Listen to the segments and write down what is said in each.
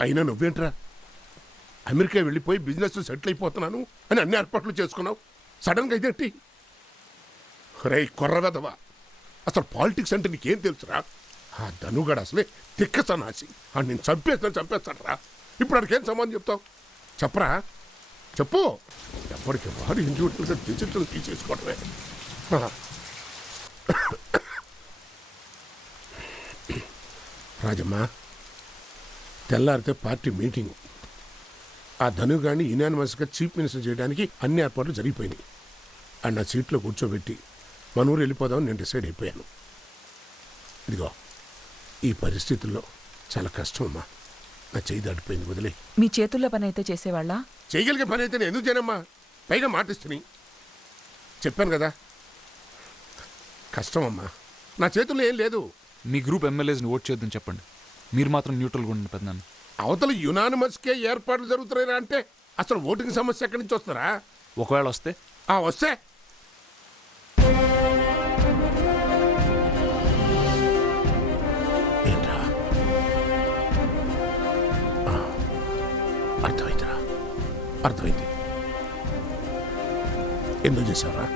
అయినా నువ్వేంట్రా? అమెరికా వెళ్ళిపోయి బిజినెస్ సెటిల్ అయిపోతున్నాను అని అన్ని ఏర్పాట్లు చేసుకున్నావు. సడన్గా ఇదేంటి? రే కొర్రవెదవా. అసలు పాలిటిక్స్ అంటే నీకేం తెలుసురా? ఆ ధనుగాడు అసలే తిక్క సన్నాసి. ఆ నేను చంపేస్తాను చంపేస్తాను రా ఇప్పుడు అడికేం సంబంధం చెప్తావు? చెప్పరా? చెప్పు. ఎప్పటికి వాడు ఇండివిజువల్గా డిజిటల్ తీసేసుకోవడమే. రాజమ్మా తెల్లారితే పార్టీ మీటింగ్. ఆ ధనుగాన్ని యునానిమస్గా చీఫ్ మినిస్టర్ చేయడానికి అన్ని ఏర్పాట్లు జరిగిపోయినాయి. ఆ నా సీట్లో కూర్చోబెట్టి మన ఊరు వెళ్ళిపోదామని నేను డిసైడ్ అయిపోయాను. ఇదిగో ఈ పరిస్థితుల్లో చాలా కష్టం అమ్మా. నా చేయి దాటిపోయింది వదిలే మీ చేతుల్లో పని అయితే చేసేవాళ్ళ? చేయగలిగే పని అయితే నేను ఎందుకు చేయనమ్మా? పైగా మాటిస్తుని. చెప్పాను కదా. కష్టం అమ్మా. నా చేతుల్లో ఏం లేదు. మీ గ్రూప్ ఎమ్మెల్యేస్ని ఓట్ చేద్దని చెప్పండి. మీరు మాత్రం న్యూట్రల్గా ఉండండి పెద్దనాన్న. అవతల యునానిమస్కే ఏర్పాట్లు జరుగుతున్నాయిరా అంటే అసలు ఓటింగ్ సమస్య ఎక్కడి నుంచి వస్తారా? ఒకవేళ వస్తే. ఆ వస్తే. ఏంట్రా? ఆ, అర్థమైందిరా. అర్థమైంది. ఎందుకు చేశావురా?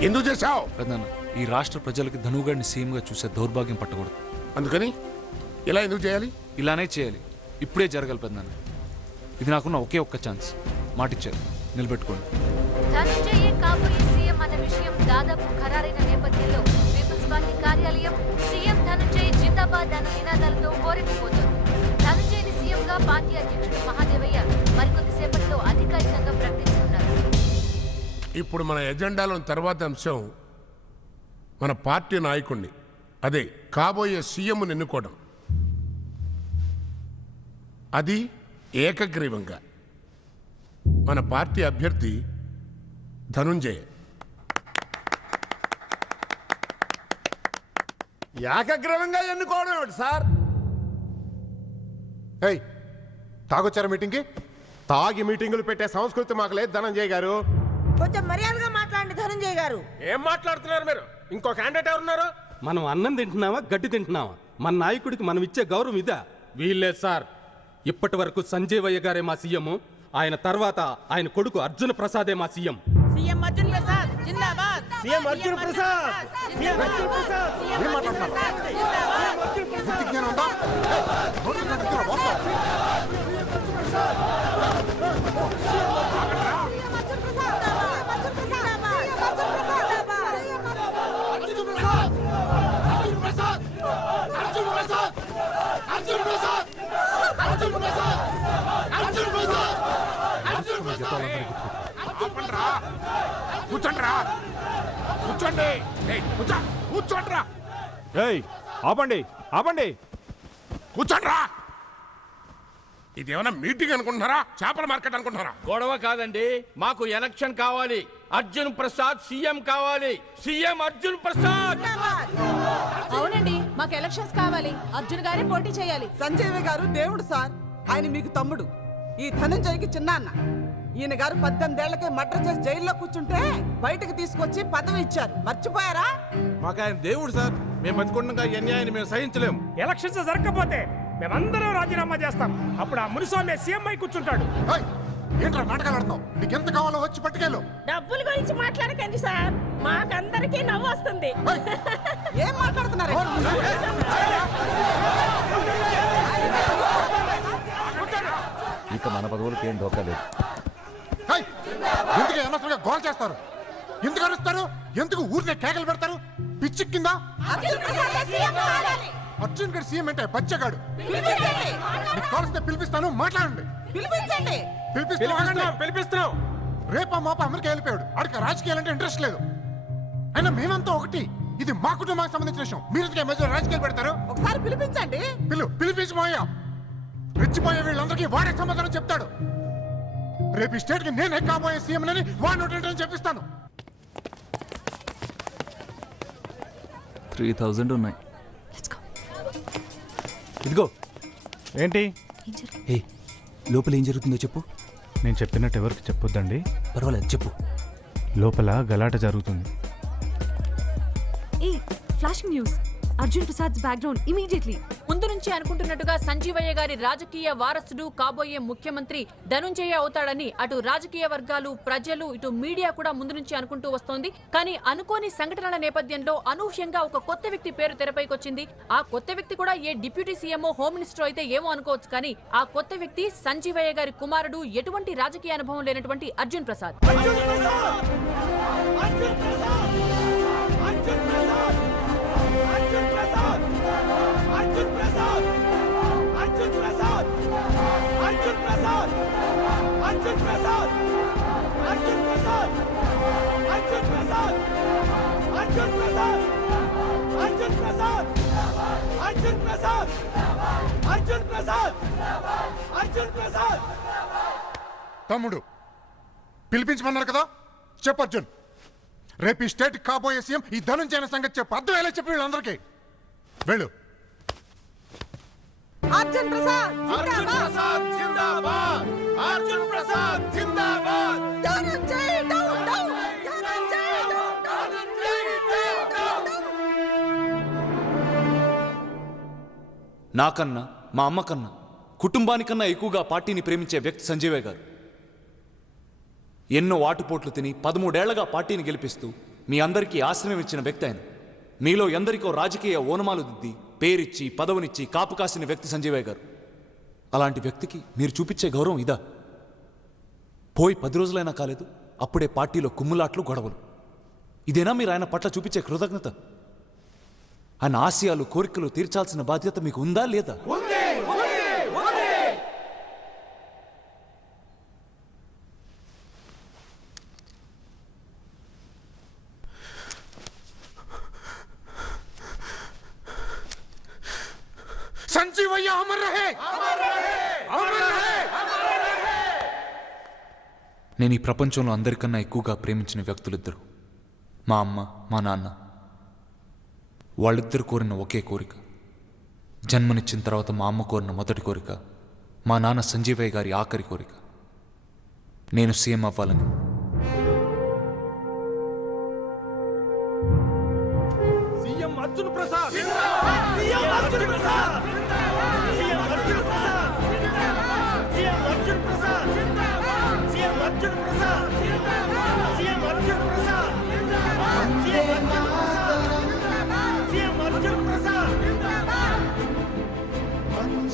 ఎందుకు చేశావు? పెద్దనాన్న ఈ రాష్ట్ర ప్రజలకి ధనుగాడిని సీఎంగా చూసే దౌర్భాగ్యం పట్టకూడదు. అందుకని ఇలా ఎందుకు చేయాలి? ఇలానే చేయాలి. ఇప్పుడే జరగాలి పెద్దనాన్న. ఇది నాకున్న ఒకే ఒక్క ఛాన్స్. మాటిచ్చారు. నిలబెట్టుకోండి. ధనంజయే కాబోయే సీఎం అన్న విషయం దాదాపు ఖరారైన నేపథ్యంలో పీపుల్స్ పార్టీ కార్యాలయం సీఎం ధనంజయ్ జిందాబాద్ అన్న నినాదాలతో హోరెత్తిపోతోంది ధనంజయ్ని సీఎంగా పార్టీ అధ్యక్షుడు మహాదేవయ్య మరికొద్దిసేపట్లో అధికారికంగా ప్రకటించనున్నారు. ఇప్పుడు మన ఎజెండాలో తర్వాత అంశం మన పార్టీ నాయకుడిని అదే కాబోయే సీఎంను ఎన్నుకోవడం. అది ఏకగ్రీవంగా. మన పార్టీ అభ్యర్థి ధనుంజయ. ఏకగ్రీవంగా ఎన్నుకోవడం ఏమిటి సార్? ఏయ్ తాగొచ్చారా మీటింగ్కి? తాగి మీటింగులు పెట్టే సంస్కృతి మాకు లేదు ధనంజయ్ గారు. కొంచెం మర్యాదగా మాట్లాడండి ధనంజయ్ గారు. ఏం మాట్లాడుతున్నారు మీరు? ఇంకో క్యాండిడేట్ ఎవరున్నారు? మనం అన్నం తింటున్నావా గడ్డి తింటున్నావా మన నాయకుడికి మనం ఇచ్చే గౌరవం ఇదా? వీల్లేదు సార్. ఇప్పటి వరకు సంజీవయ్య గారే మా సీఎం ఆయన తర్వాత ఆయన కొడుకు అర్జున ప్రసాదే మా సీఎం. సీఎం అర్జున్ ప్రసాద్ జిందాబాద్. సీఎం అర్జున్ ప్రసాద్. సీఎం అర్జున్ ప్రసాద్. ఏం మాట్లాడుతున్నారు జ్ఞానం ఉందా? కూర్చో కూర్చోండ్రా. ఏయ్ ఆపండి ఆపండి. కూర్చోండ్రా. ఇదేమన్నా మీటింగ్ అనుకుంటున్నారా? చేపల మార్కెట్ అనుకుంటున్నారా? గొడవ కాదండి. మాకు ఎలక్షన్ కావాలి. అర్జున్ ప్రసాద్ సీఎం కావాలి. సీఎం అర్జున్ ప్రసాద్! అవునండి మాకు ఎలక్షన్స్ కావాలి. అర్జున్ గారే పోటీ చేయాలి. సంజయ్ గారు దేవుడు సార్. ఆయన మీకు తమ్ముడు. ఈ ధనంజయ్కి చిన్నాన్న. ఈయన గారు పద్దెనిమిదేళ్ళకే మర్డర్ చేసి జైల్లో కూర్చుంటే బయటకు తీసుకొచ్చి పదవి ఇచ్చారు. మర్చిపోయారా? మాకు ఆయన దేవుడు సార్. మేము బతుకుండగా ఈ అన్యాయాన్ని మేము సహించలేము. ఎలక్షన్స్ జరగకపోతే మేమందరం రాజీనామా చేస్తాం. అప్పుడు ఆ మునిస్వామి సీఎం అయి కూర్చుంటాడు. ఏయ్, ఏంట్రా నాటకాలు ఆడతావు? నీకు ఎంత కావాలో వచ్చి పట్టుకెళ్ళు. డబ్బుల గురించి మాట్లాడకండి సార్. మాకందరికీ నవ్వు వస్తుంది. ఏం మాట్లాడుతున్నారు? ఇక మన పదవులకి ఏం లేదు. ఎందుకు అనవసరంగా గోల్ చేస్తారు. ఎందుకు అరుస్తారు? ఎందుకు ఊరినే కేకలు పెడతారు? పిచ్చి కింద? అర్జున్ గడు సీఎం అంటే బచ్చగాడు. మీకు కావాల్సిన పిలిపిస్తాను మాట్లాడండి. పిలిపించండి. పిలిపిస్తున్నాం పిలిపిస్తున్నాం. రేపా మాప అమెరికా వెళ్ళిపోయాడు. ఆడికి రాజకీయాలు అంటే ఇంట్రెస్ట్ లేదు. అయినా మేమంతా ఒకటి. ఇది మా కుటుంబానికి సంబంధించిన విషయం. మీరు ఎందుకు మధ్యలో రాజకీయాలు పెడతారు? ఒకసారి పిలిపించండి. పిలు పిలిపించి మోయా రెచ్చిపోయే వీళ్ళందరికీ వాడే సమాధానం చెప్తాడు. రేపు స్టేట్కి నేనే కాబోయే సీఎం అని వాడిని ఒకటి చెప్పిస్తాను. త్రీ థౌజండ్ ఉన్నాయి. ఇదిగో. ఏంటి? ఏ లోపల ఏం జరుగుతుందో చెప్పు. నేను చెప్పినట్టు ఎవరికి చెప్పొద్దండి? పర్వాలేదు చెప్పు. లోపల గలాట జరుగుతుంది. A flashing news Arjun Prasad background immediately ముందు నుంచి అనుకుంటున్నట్టుగా సంజీవయ్య గారి రాజకీయ వారసుడు కాబోయే ముఖ్యమంత్రి ధనుంజయ అవుతాడని అటు రాజకీయ వర్గాలు ప్రజలు ఇటు మీడియా కూడా ముందు నుంచి అనుకుంటూ వస్తోంది. కానీ అనుకోని సంఘటనల నేపథ్యంలో అనూహ్యంగా ఒక కొత్త వ్యక్తి పేరు తెరపైకి వచ్చింది ఆ కొత్త వ్యక్తి కూడా a deputy CMO home minister అయితే ఏమో అనుకోవచ్చు కానీ ఆ కొత్త వ్యక్తి సంజీవయ్య గారి కుమారుడు. ఎటువంటి రాజకీయ అనుభవం లేనటువంటి అర్జున్ ప్రసాద్! తమ్ముడు పిలిపించమన్నారు కదా? చెప్పు అర్జున్. రేపు ఈ స్టేట్ కాబోయే సీఎం ఈ ధనుంజయన సంగతి చెప్పు. ఎలా చెప్పి వీళ్ళందరికీ. వెళ్ళు. అర్జున్ ప్రసాద్ జిందాబాద్. అర్జున్ ప్రసాద్ జిందాబాద్. డౌన్ డౌన్ డౌన్ నాకన్నా మా అమ్మ కన్నా కుటుంబానికన్నా ఎక్కువగా పార్టీని ప్రేమించే వ్యక్తి సంజీవయ్య గారు. ఎన్నో ఆటుపోట్లు తిని పదమూడేళ్ళగా పార్టీని గెలిపిస్తూ మీ అందరికీ ఆశ్రయం ఇచ్చిన వ్యక్తి ఆయన. మీలో ఎందరికో రాజకీయ ఓనమాలు దిద్ది పేరిచ్చి పదవునిచ్చి కాపు కాసిన వ్యక్తి సంజీవయ్య గారు. అలాంటి వ్యక్తికి మీరు చూపించే గౌరవం ఇదా? పోయి పది రోజులైనా కాలేదు అప్పుడే పార్టీలో కుమ్ములాట్లు గొడవలు. ఇదేనా మీరు ఆయన పట్ల చూపించే కృతజ్ఞత? ఆయన ఆశయాలు కోరికలు తీర్చాల్సిన బాధ్యత మీకు ఉందా లేదా? నేను ఈ ప్రపంచంలో అందరికన్నా ఎక్కువగా ప్రేమించిన వ్యక్తులిద్దరు. మా అమ్మ మా నాన్న. వాళ్ళిద్దరు కోరిన ఒకే కోరిక. జన్మనిచ్చిన తర్వాత మా అమ్మ కోరిన మొదటి కోరిక. మా నాన్న సంజీవయ్య గారి ఆఖరి కోరిక. నేను సీఎం అవ్వాలని.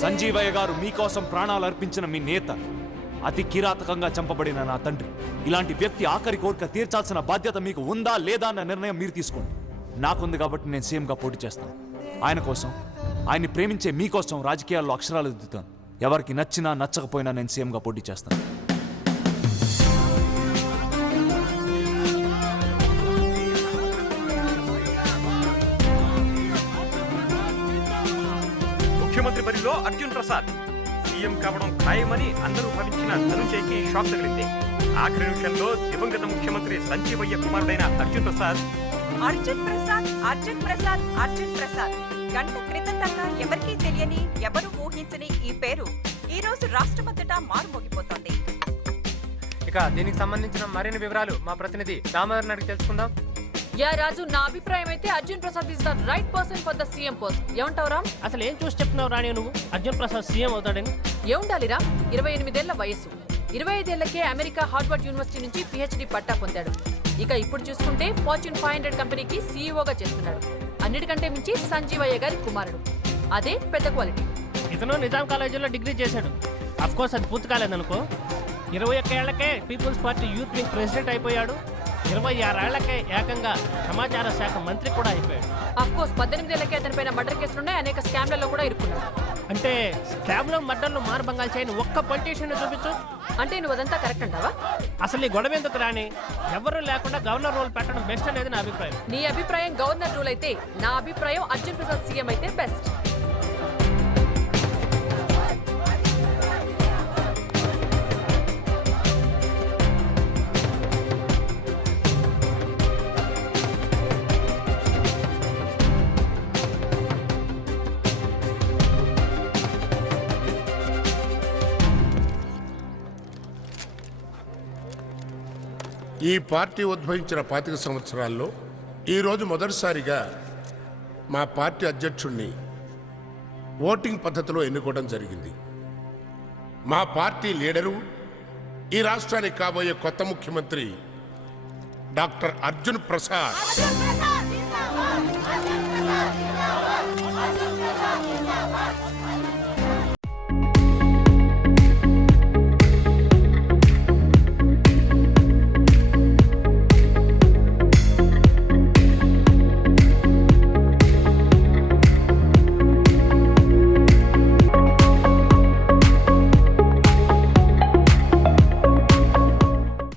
సంజీవయ్య గారు మీకోసం ప్రాణాలు అర్పించిన మీ నేత అతి కిరాతకంగా చంపబడిన నా తండ్రి. ఇలాంటి వ్యక్తి ఆఖరి కోరిక తీర్చాల్సిన బాధ్యత మీకు ఉందా లేదా అన్న నిర్ణయం మీరు తీసుకోండి. నాకుంది కాబట్టి నేను సీఎంగా పోటీ చేస్తాను. ఆయన కోసం ఆయన్ని ప్రేమించే మీకోసం రాజకీయాల్లో అక్షరాలు దిద్దుతాను. ఎవరికి నచ్చినా నచ్చకపోయినా నేను సీఎంగా పోటీ చేస్తాను. అర్జున్ ప్రసాద్. సీఎం కావడం ఖాయమని అందరూ భావించిన ధనుంజయ్కి షాక్ తగిలింది. ఆఖరి నిమిషంలో దివంగత ముఖ్యమంత్రి సంజీవయ్య కుమారుడైన అర్జున్ ప్రసాద్. అర్జున్ ప్రసాద్ అర్జున్ ప్రసాద్ అర్జున్ ప్రసాద్. గంట క్రితం దాకా ఎవరికీ తెలియని ఎవరు ఊహించని ఈ పేరు ఈ రోజు రాష్ట్రమంతటా మారుమోగిపోతోంది. ఇక దీనికి సంబంధించిన మరిన్ని వివరాలు మా ప్రతినిధి దామోదర్ అడిగి తెలుసుకుందాం. యా రాజు నా అభిప్రాయం అయితే Arjun Prasad is the right person for the CM post ఏమంటావు రామ్? అసలు ఏం చూసి చెప్తున్నావు రాణి నువ్వు? అర్జున్ ప్రసాద్ సీఎం అవుతాడని. ఏముండాలిరా ఇరవై ఎనిమిదేళ్ళ వయస్సు. ఇరవై ఐదేళ్ళకే అమెరికా హార్వర్డ్ యూనివర్సిటీ నుంచి పిహెచ్డి పట్టా పొందాడు. ఇక ఇప్పుడు చూసుకుంటే ఫార్చ్యూన్ ఫైవ్ హండ్రెడ్ కంపెనీకి సీఈఓగా చేస్తున్నాడు. అన్నిటికంటే మించి సంజీవయ్య గారి కుమారుడు. అదే పెద్ద క్వాలిటీ. ఇతను నిజాం కాలేజీలో డిగ్రీ చేశాడు. అఫ్ కోర్స్ అది పూర్తి కాలేదనుకో. ఇరవై ఒక్క ఏళ్ళకే people's party youth wing president అయిపోయాడు. ఇరవై ఆరేళ్ళకే ఏకంగా సమాచార శాఖ మంత్రి కూడా అయిపోయాడు. అఫ్ కోర్స్ పద్దెనిమిదేళ్ళకే అతనిపైన మర్డర్ కేసులున్నాయి అనేక స్కామ్లలో కూడా ఇరుక్కున్నాడు అంటే స్కామ్లో మర్డర్లు మారుబంగాలు చేయని ఒక్క పొలిటీషియన్ చూపించు. అంటే నువ్వు అదంతా కరెక్ట్ అంటావా? అసలు ఈ గొడవ ఎందుకు రాని? ఎవరు లేకుండా గవర్నర్ రోల్ పెట్టడం బెస్ట్ అనేది నా అభిప్రాయం. నీ అభిప్రాయం గవర్నర్ రూల్ అయితే నా అభిప్రాయం అర్జున్ ప్రసాద్ సీఎం అయితే బెస్ట్. ఈ పార్టీ ఉద్భవించిన పాతిక సంవత్సరాల్లో ఈరోజు మొదటిసారిగా మా పార్టీ అధ్యక్షుణ్ణి ఓటింగ్ పద్ధతిలో ఎన్నుకోవడం జరిగింది. మా పార్టీ లీడరు ఈ రాష్ట్రానికి కాబోయే కొత్త ముఖ్యమంత్రి డాక్టర్ అర్జున్ ప్రసాద్!